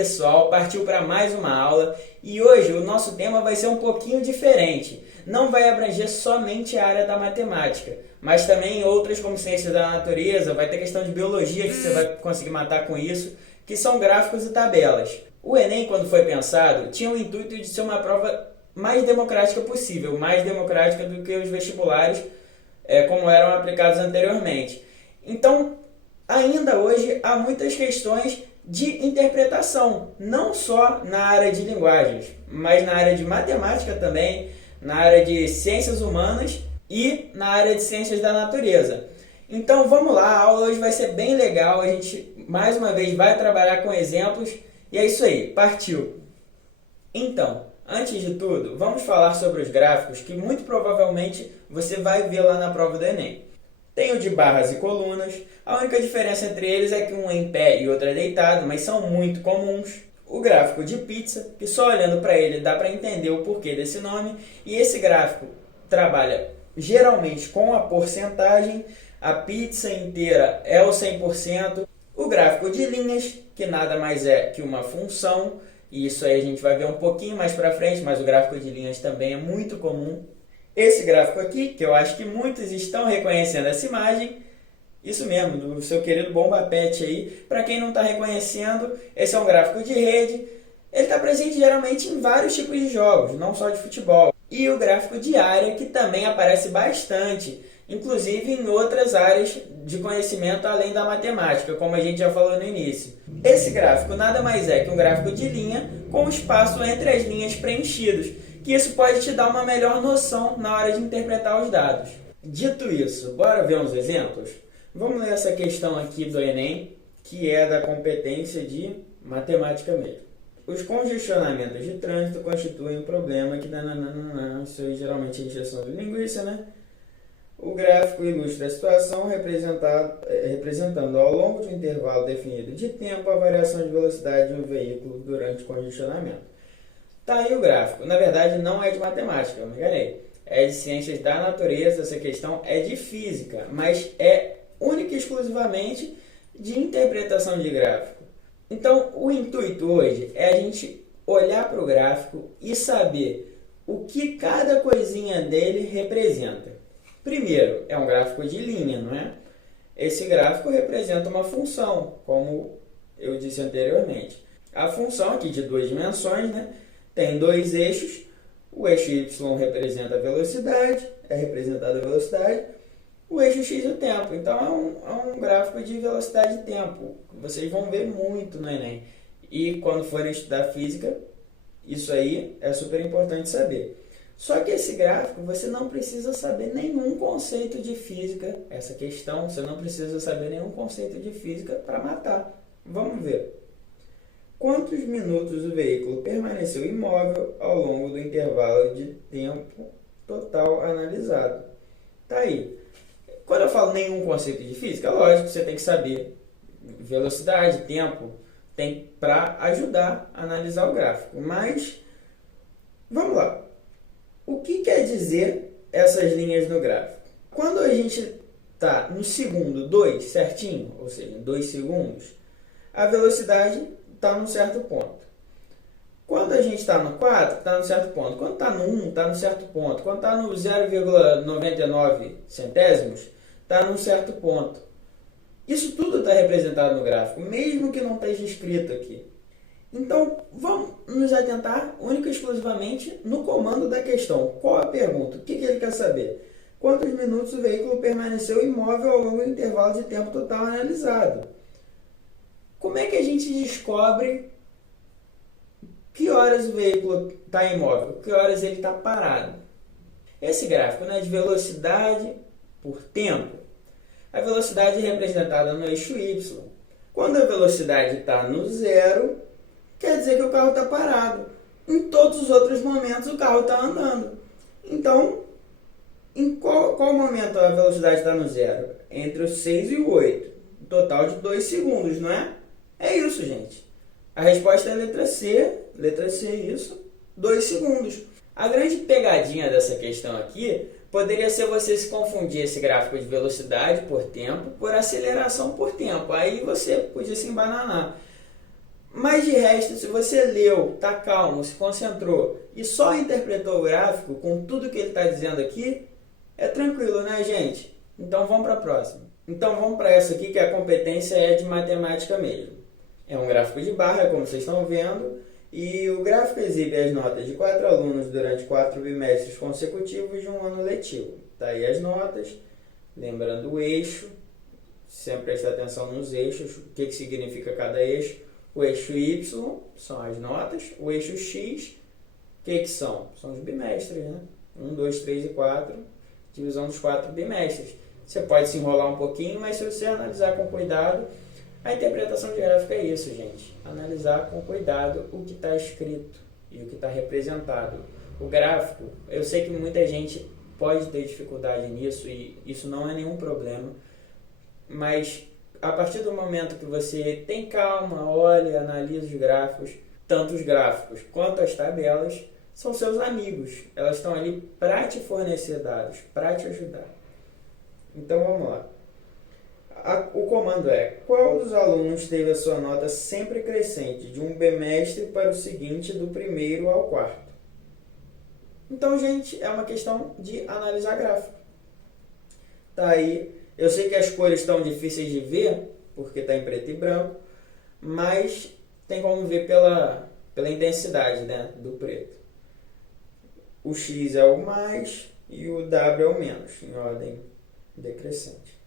pessoal, partiu para mais uma aula e hoje o nosso tema vai ser um pouquinho diferente. Não vai abranger somente a área da matemática, mas também outras como ciências da natureza, vai ter questão de biologia que você vai conseguir matar com isso, que são gráficos e tabelas. O Enem, quando foi pensado, tinha o intuito de ser uma prova mais democrática possível, mais democrática do que os vestibulares como eram aplicados anteriormente. Então, ainda hoje há muitas questões de interpretação, não só na área de linguagens, mas na área de matemática também, na área de ciências humanas e na área de ciências da natureza. Então vamos lá, a aula hoje vai ser bem legal, a gente mais uma vez vai trabalhar com exemplos e é isso aí, partiu! Então, antes de tudo, vamos falar sobre os gráficos que muito provavelmente você vai ver lá na prova do Enem. Tem o de barras e colunas, a única diferença entre eles é que um é em pé e outro é deitado, mas são muito comuns. O gráfico de pizza, que só olhando para ele dá para entender o porquê desse nome, e esse gráfico trabalha geralmente com a porcentagem, a pizza inteira é o 100%. O gráfico de linhas, que nada mais é que uma função, e isso aí a gente vai ver um pouquinho mais para frente, mas o gráfico de linhas também é muito comum. Esse gráfico aqui, que eu acho que muitos estão reconhecendo essa imagem, isso mesmo, do seu querido Bomba Pet aí. Para quem não está reconhecendo, esse é um gráfico de rede. Ele está presente geralmente em vários tipos de jogos, não só de futebol. E o gráfico de área, que também aparece bastante, inclusive em outras áreas de conhecimento além da matemática, como a gente já falou no início. Esse gráfico nada mais é que um gráfico de linha com espaço entre as linhas preenchidos, que isso pode te dar uma melhor noção na hora de interpretar os dados. Dito isso, bora ver uns exemplos? Vamos ler essa questão aqui do Enem, que é da competência de matemática mesmo. Os congestionamentos de trânsito constituem um problema que... Isso aí geralmente é injeção de linguiça, né? O gráfico ilustra a situação representando ao longo de um intervalo definido de tempo a variação de velocidade de um veículo durante o congestionamento. Tá aí o gráfico. Na verdade, não é de matemática, eu me enganei. É de ciências da natureza, essa questão é de física, mas é única e exclusivamente de interpretação de gráfico. Então, o intuito hoje é a gente olhar para o gráfico e saber o que cada coisinha dele representa. Primeiro, é um gráfico de linha, não é? Esse gráfico representa uma função, como eu disse anteriormente. A função aqui de duas dimensões, né? Tem dois eixos, o eixo Y representa a velocidade, é representada a velocidade, o eixo X o tempo. Então é um gráfico de velocidade e tempo. Vocês vão ver muito no Enem. E quando forem estudar física, isso aí é super importante saber. Só que esse gráfico você não precisa saber nenhum conceito de física. Essa questão você não precisa saber nenhum conceito de física para matar. Vamos ver. Quantos minutos o veículo permaneceu imóvel ao longo do intervalo de tempo total analisado? Tá aí. Quando eu falo nenhum conceito de física, lógico que você tem que saber velocidade, tempo, tem para ajudar a analisar o gráfico. Mas, vamos lá. O que quer dizer essas linhas no gráfico? Quando a gente está no segundo 2 certinho, ou seja, em 2 segundos, a velocidade está num certo ponto. Quando a gente está no 4, está num certo ponto. Quando está no 1, está num certo ponto. Quando está no 0,99 centésimos, está num certo ponto. Isso tudo está representado no gráfico, mesmo que não esteja escrito aqui. Então, vamos nos atentar única e exclusivamente no comando da questão. Qual a pergunta? O que ele quer saber? Quantos minutos o veículo permaneceu imóvel ao longo do intervalo de tempo total analisado? Como é que a gente descobre que horas o veículo está imóvel, que horas ele está parado? Esse gráfico, né, de velocidade por tempo, a velocidade é representada no eixo Y. Quando a velocidade está no zero, quer dizer que o carro está parado. Em todos os outros momentos o carro está andando. Então, em qual momento a velocidade está no zero? Entre o 6 e o 8. Um total de 2 segundos, não é? É isso, gente. A resposta é a letra C. Letra C, isso. 2 segundos. A grande pegadinha dessa questão aqui poderia ser você se confundir esse gráfico de velocidade por tempo por aceleração por tempo. Aí você podia se embananar. Mas de resto, se você leu, tá calmo, se concentrou e só interpretou o gráfico com tudo que ele está dizendo aqui, é tranquilo, né, gente? Então vamos para a próxima. Então vamos para essa aqui, que a competência é de matemática mesmo. É um gráfico de barra, como vocês estão vendo, e o gráfico exibe as notas de 4 alunos durante 4 bimestres consecutivos de um ano letivo. Tá aí as notas, lembrando o eixo, sempre prestar atenção nos eixos, o que significa cada eixo. O eixo Y são as notas, o eixo X, o que são? São os bimestres, né? 1, 2, 3 e 4, divisão dos 4 bimestres. Você pode se enrolar um pouquinho, mas se você analisar com cuidado, a interpretação de gráfico é isso, gente. Analisar com cuidado o que está escrito e o que está representado. O gráfico, eu sei que muita gente pode ter dificuldade nisso e isso não é nenhum problema, mas a partir do momento que você tem calma, olha, analisa os gráficos, tanto os gráficos quanto as tabelas são seus amigos. Elas estão ali para te fornecer dados, para te ajudar. Então vamos lá. O comando é: qual dos alunos teve a sua nota sempre crescente de um bimestre para o seguinte, do primeiro ao quarto? Então, gente, é uma questão de analisar gráfico. Tá aí. Eu sei que as cores estão difíceis de ver, porque está em preto e branco, mas tem como ver pela intensidade, né, do preto. O X é o mais e o W é o menos, em ordem decrescente.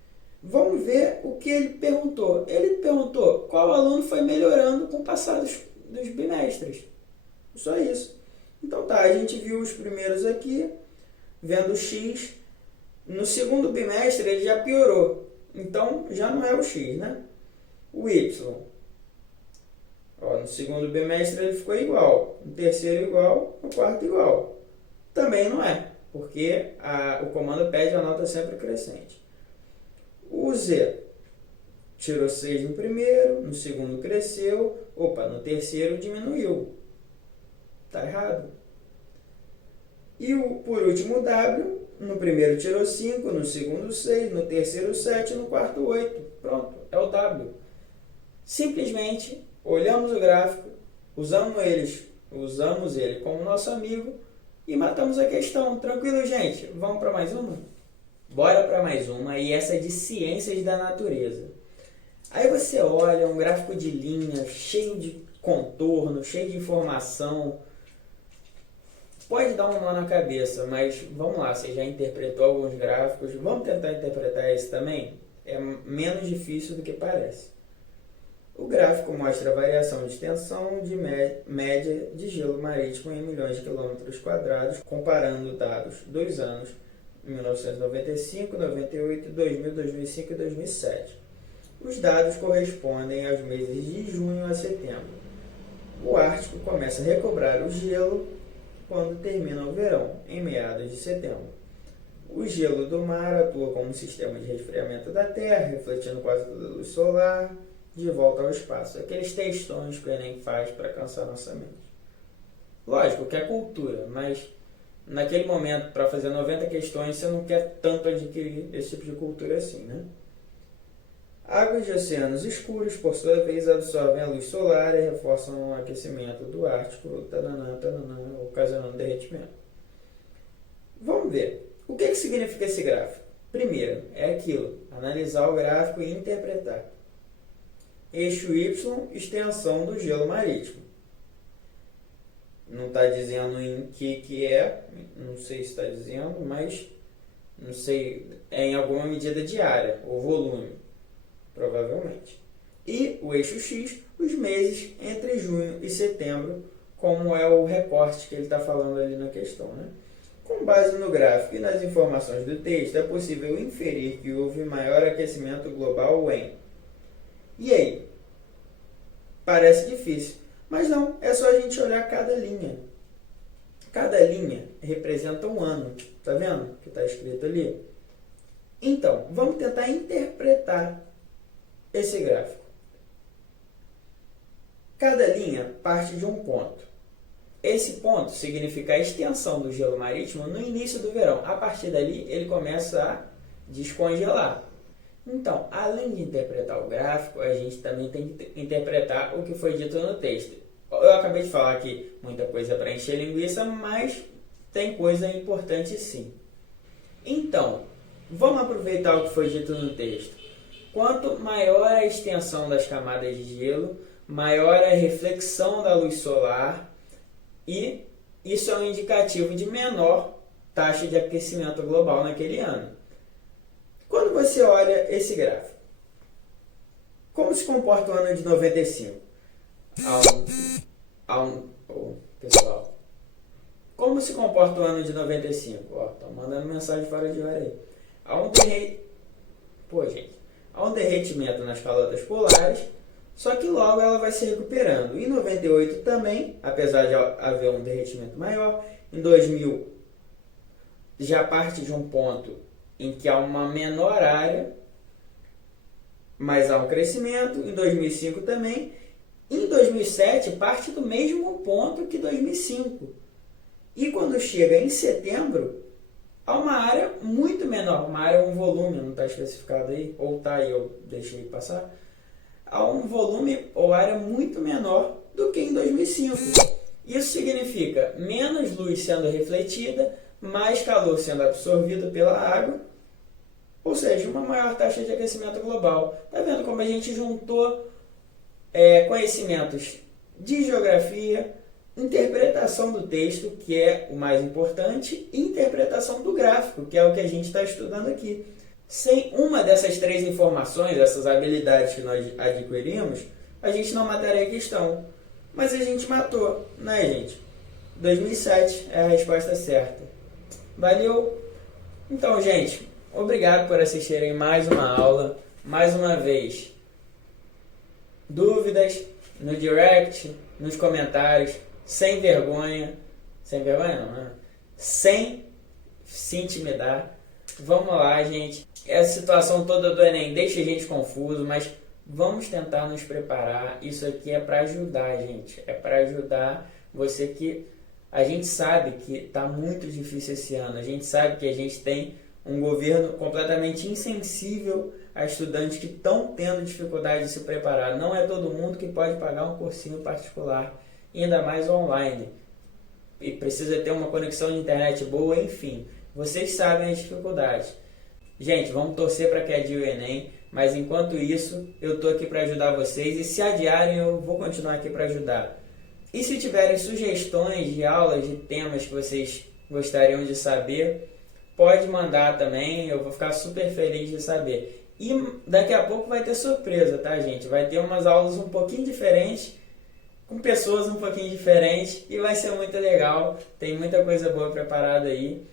Vamos ver o que ele perguntou. Ele perguntou qual aluno foi melhorando com o passar dos bimestres. Só isso. Então tá, a gente viu os primeiros aqui, vendo o X. No segundo bimestre ele já piorou, então já não é o X, né? O Y. No segundo bimestre ele ficou igual, no terceiro igual, no quarto igual. Também não é, porque o comando pede a nota sempre crescente. O Z tirou 6 no primeiro, no segundo cresceu, no terceiro diminuiu. Tá errado. E por último o W, no primeiro tirou 5, no segundo 6, no terceiro 7, no quarto 8. Pronto, é o W. Simplesmente olhamos o gráfico, usamos ele como nosso amigo e matamos a questão. Tranquilo, gente? Vamos para mais uma? Bora para mais uma, e essa é de ciências da natureza. Aí você olha um gráfico de linhas, cheio de contorno, cheio de informação. Pode dar um nó na cabeça, mas vamos lá, você já interpretou alguns gráficos, vamos tentar interpretar esse também? É menos difícil do que parece. O gráfico mostra a variação de extensão de média de gelo marítimo em milhões de quilômetros quadrados, comparando dados dos anos 1995, 98, 2000, 2005 e 2007. Os dados correspondem aos meses de junho a setembro. O Ártico começa a recobrar o gelo quando termina o verão, em meados de setembro. O gelo do mar atua como um sistema de resfriamento da Terra, refletindo quase toda a luz solar, de volta ao espaço. Aqueles textões que o Enem faz para cansar nossa mente. Lógico que é cultura, mas naquele momento, para fazer 90 questões, você não quer tanto adquirir esse tipo de cultura assim, né? Águas de oceanos escuros, por sua vez, absorvem a luz solar e reforçam o aquecimento do Ártico, ocasionando derretimento. Vamos ver. O que significa esse gráfico? Primeiro, é aquilo, analisar o gráfico e interpretar. Eixo Y, extensão do gelo marítimo. Não está dizendo em que é, não sei se está dizendo, mas não sei, é em alguma medida diária, ou volume, provavelmente. E o eixo X, os meses entre junho e setembro, como é o recorte que ele está falando ali na questão, né? Com base no gráfico e nas informações do texto, é possível inferir que houve maior aquecimento global em... E aí? Parece difícil, mas não, é só a gente olhar cada linha. Cada linha representa um ano, tá vendo que está escrito ali? Então, vamos tentar interpretar esse gráfico. Cada linha parte de um ponto. Esse ponto significa a extensão do gelo marítimo no início do verão. A partir dali, ele começa a descongelar. Então, além de interpretar o gráfico, a gente também tem que interpretar o que foi dito no texto. Eu acabei de falar que muita coisa é para encher linguiça, mas tem coisa importante sim. Então, vamos aproveitar o que foi dito no texto. Quanto maior a extensão das camadas de gelo, maior a reflexão da luz solar e isso é um indicativo de menor taxa de aquecimento global naquele ano. Quando você olha esse gráfico, como se comporta o ano de 95? Pessoal, como se comporta o ano de 95? Estão mandando mensagem fora de hora aí. Há um derretimento nas calotas polares, só que logo ela vai se recuperando. Em 98 também, apesar de haver um derretimento maior, em 2000 já parte de um ponto em que há uma menor área, mas há um crescimento. Em 2005 também. Em 2007 parte do mesmo ponto que 2005. E quando chega em setembro, há uma área muito menor, um volume, não está especificado aí, ou está aí, eu deixei passar. Há um volume ou área muito menor do que em 2005. Isso significa menos luz sendo refletida, mais calor sendo absorvido pela água, ou seja, uma maior taxa de aquecimento global. Está vendo como a gente juntou conhecimentos de geografia, interpretação do texto, que é o mais importante, e interpretação do gráfico, que é o que a gente está estudando aqui. Sem uma dessas três informações, essas habilidades que nós adquirimos, a gente não mataria a questão. Mas a gente matou, né, gente? 2007 é a resposta certa. Valeu? Então, gente, obrigado por assistirem mais uma aula. Mais uma vez, dúvidas no direct, nos comentários, sem vergonha. Sem vergonha não, né? Sem se intimidar. Vamos lá, gente. Essa situação toda do Enem deixa a gente confuso, mas vamos tentar nos preparar. Isso aqui é para ajudar, gente. É para ajudar você que... A gente sabe que está muito difícil esse ano. A gente sabe que a gente tem um governo completamente insensível a estudantes que estão tendo dificuldade de se preparar. Não é todo mundo que pode pagar um cursinho particular, ainda mais online. E precisa ter uma conexão de internet boa, enfim. Vocês sabem as dificuldades. Gente, vamos torcer para que adie o Enem, mas enquanto isso, eu estou aqui para ajudar vocês e se adiarem, eu vou continuar aqui para ajudar. E se tiverem sugestões de aulas, de temas que vocês gostariam de saber, pode mandar também, eu vou ficar super feliz de saber. E daqui a pouco vai ter surpresa, tá, gente? Vai ter umas aulas um pouquinho diferentes, com pessoas um pouquinho diferentes, e vai ser muito legal, tem muita coisa boa preparada aí.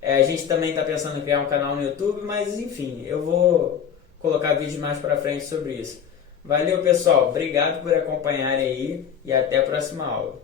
A gente também está pensando em criar um canal no YouTube, mas enfim, eu vou colocar vídeos mais para frente sobre isso. Valeu, pessoal. Obrigado por acompanharem aí e até a próxima aula.